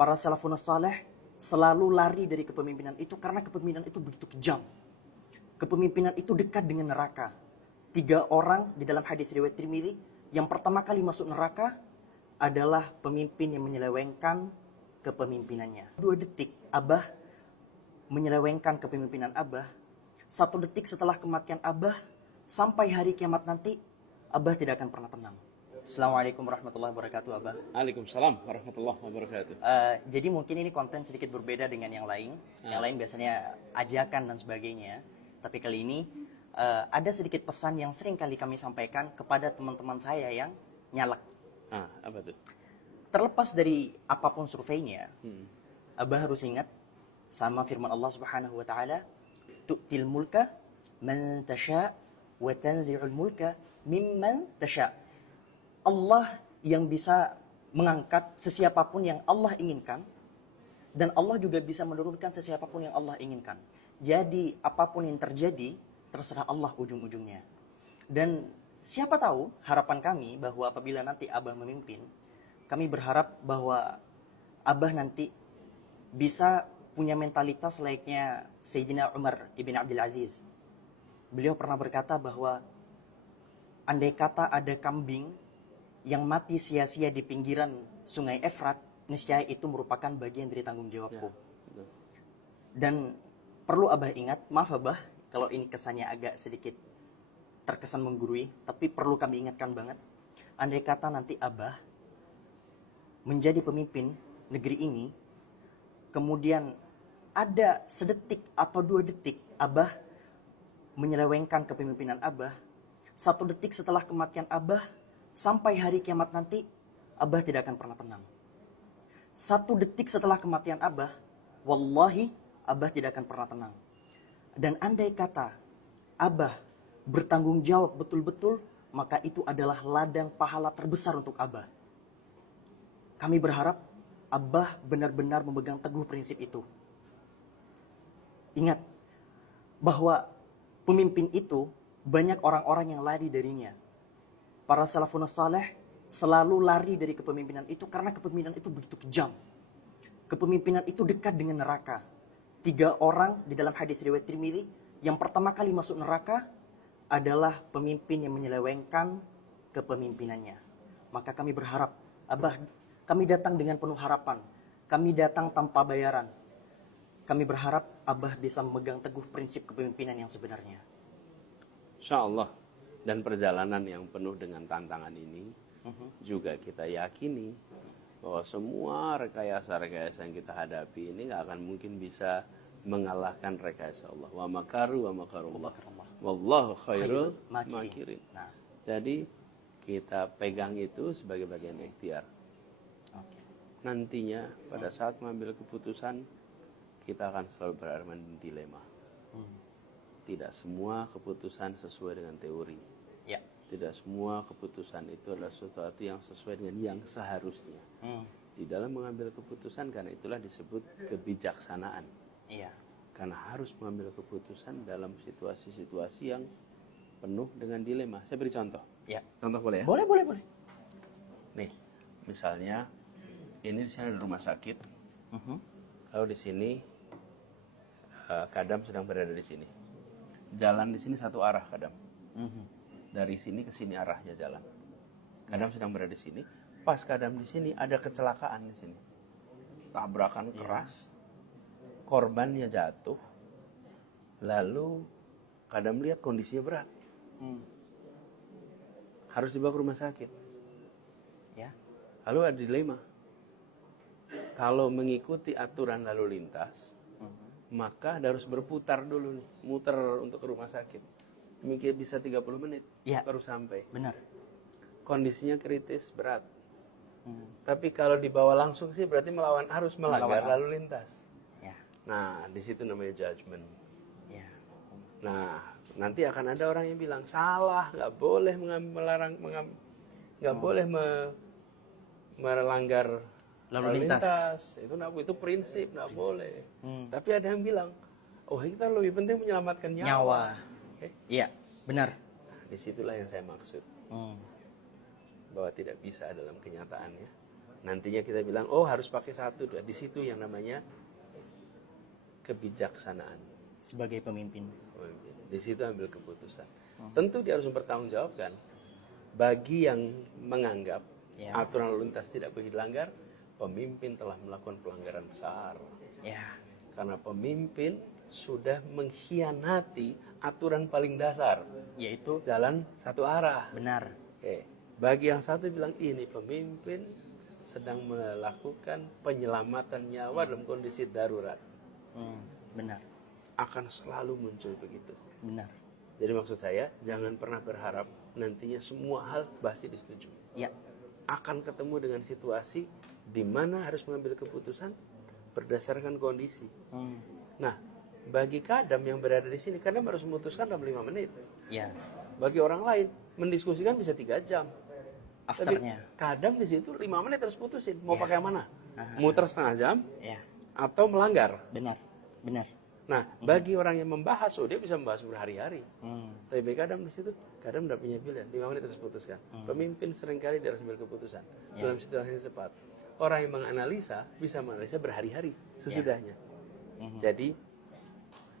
Para salafun saleh selalu lari dari kepemimpinan itu karena kepemimpinan itu begitu kejam. Kepemimpinan itu dekat dengan neraka. 3 orang di dalam hadis riwayat Tirmidzi, yang pertama kali masuk neraka adalah pemimpin yang menyelewengkan kepemimpinannya. 2 detik Abah menyelewengkan kepemimpinan Abah. 1 detik setelah kematian Abah sampai hari kiamat nanti, Abah tidak akan pernah tenang. Assalamualaikum warahmatullahi wabarakatuh, Abah. Waalaikumsalam warahmatullahi wabarakatuh. Jadi mungkin ini konten sedikit berbeda dengan yang lain. Yang lain biasanya ajakan dan sebagainya. Tapi kali ini ada sedikit pesan yang sering kali kami sampaikan kepada teman-teman saya yang nyalak. Apa tuh? Terlepas dari apapun surveinya, Abah harus ingat sama firman Allah Subhanahu wa taala, "Tu'til mulka man tasha wa tanzi'ul mulka mimman tasha." Allah yang bisa mengangkat sesiapapun yang Allah inginkan, dan Allah juga bisa menurunkan sesiapapun yang Allah inginkan. Jadi apapun yang terjadi terserah Allah ujung-ujungnya. Dan siapa tahu harapan kami bahwa apabila nanti Abah memimpin, kami berharap bahwa Abah nanti bisa punya mentalitas layaknya Sayyidina Umar ibn Abdul Aziz. Beliau pernah berkata bahwa andai kata ada kambing yang mati sia-sia di pinggiran sungai Efrat, niscaya itu merupakan bagian dari tanggung jawabku. Ya, dan perlu Abah ingat, maaf Abah kalau ini kesannya agak sedikit terkesan menggurui, tapi perlu kami ingatkan banget. Andai kata nanti Abah menjadi pemimpin negeri ini, kemudian ada sedetik atau 2 detik Abah menyelewengkan kepemimpinan Abah, 1 detik setelah kematian Abah sampai hari kiamat nanti, Abah tidak akan pernah tenang. 1 detik setelah kematian Abah, wallahi Abah tidak akan pernah tenang. Dan andai kata Abah bertanggung jawab betul-betul, maka itu adalah ladang pahala terbesar untuk Abah. Kami berharap Abah benar-benar memegang teguh prinsip itu. Ingat bahwa pemimpin itu banyak orang-orang yang lari darinya. Para salafun saleh selalu lari dari kepemimpinan itu karena kepemimpinan itu begitu kejam. Kepemimpinan itu dekat dengan neraka. 3 orang di dalam hadis riwayat Tirmidzi, yang pertama kali masuk neraka adalah pemimpin yang menyelewengkan kepemimpinannya. Maka kami berharap, Abah, kami datang dengan penuh harapan. Kami datang tanpa bayaran. Kami berharap Abah bisa memegang teguh prinsip kepemimpinan yang sebenarnya. Insya Allah. Dan perjalanan yang penuh dengan tantangan ini juga kita yakini bahwa semua rekayasa-rekayasa yang kita hadapi ini nggak akan mungkin bisa mengalahkan rekayasa Allah. Wa makaru wa makarullah. Wallahu khairul makirin. Nah, jadi kita pegang itu sebagai bagian ikhtiar. Nantinya pada saat mengambil keputusan, kita akan selalu berada di dilema. Tidak semua keputusan sesuai dengan teori. ya. Tidak semua keputusan itu adalah sesuatu yang sesuai dengan yang seharusnya. Di dalam mengambil keputusan, karena itulah disebut kebijaksanaan. Iya. Karena harus mengambil keputusan dalam situasi-situasi yang penuh dengan dilema. Saya beri contoh. Ya. Contoh boleh ya? Boleh. Nih, misalnya ini di sini ada rumah sakit. Lalu di sini Kadam sedang berada di sini. Jalan di sini satu arah Kadam. Dari sini ke sini arahnya jalan. Kadam sedang berada di sini. Pas Kadam di sini ada kecelakaan di sini. Tabrakan keras. Korbannya jatuh. Lalu Kadam lihat kondisinya berat. Harus dibawa ke rumah sakit. Ya. Lalu ada dilema. Kalau mengikuti aturan lalu lintas, maka harus berputar dulu nih, muter untuk ke rumah sakit. Mungkin bisa 30 menit Ya. baru sampai. Benar. Kondisinya kritis, berat. Tapi kalau dibawa langsung sih berarti harus melanggar Melawan lalu lintas. Ya. Nah, di situ namanya judgment. Ya. Nah, nanti akan ada orang yang bilang salah, nggak boleh melanggar Lalu lintas. Itu prinsip, nggak boleh. Tapi ada yang bilang, oh kita lebih penting menyelamatkan nyawa. Iya, benar. Disitulah yang saya maksud. Bahwa tidak bisa dalam kenyataannya. Nantinya kita bilang, oh harus pakai 1, 2. Di situ yang namanya kebijaksanaan. Sebagai pemimpin. Di situ ambil keputusan. Tentu dia harus mempertanggungjawabkan. Bagi yang menganggap aturan lalu lintas tidak boleh dilanggar, pemimpin telah melakukan pelanggaran besar. Ya. Karena pemimpin sudah mengkhianati aturan paling dasar, Yaitu jalan satu arah. benar. Oke. Bagi yang satu bilang ini pemimpin sedang melakukan penyelamatan nyawa dalam kondisi darurat. Benar. Akan selalu muncul begitu. Benar. Jadi maksud saya, jangan pernah berharap nantinya semua hal pasti disetujui. Ya. Akan ketemu dengan situasi di mana harus mengambil keputusan berdasarkan kondisi. Nah, bagi kadam yang berada di sini, kadam harus memutuskan dalam 5 menit. Ya. Bagi orang lain, mendiskusikan bisa 3 jam. Afternya. Tapi kadam di situ 5 menit harus putusin. Mau Ya. pakai yang mana? Muter setengah jam Ya. atau melanggar. Benar. Benar. Nah, bagi orang yang membahas, dia bisa membahas berhari-hari. Tapi bagi kadam di situ, kadam tidak punya pilihan. 5 menit harus putuskan. Pemimpin seringkali dia harus ambil keputusan dalam situasi yang cepat. Orang yang menganalisa bisa menganalisa berhari-hari sesudahnya. Jadi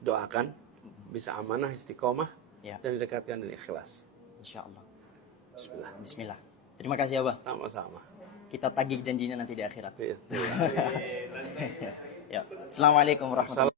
doakan bisa amanah, istiqomah, dan didekatkan dengan ikhlas. Insya Allah. Bismillah. Bismillah. Terima kasih Abah. Sama-sama. Kita tagih janjinya nanti di akhirat. Iya. Ya. Assalamualaikum warahmatullahi wabarakatuh.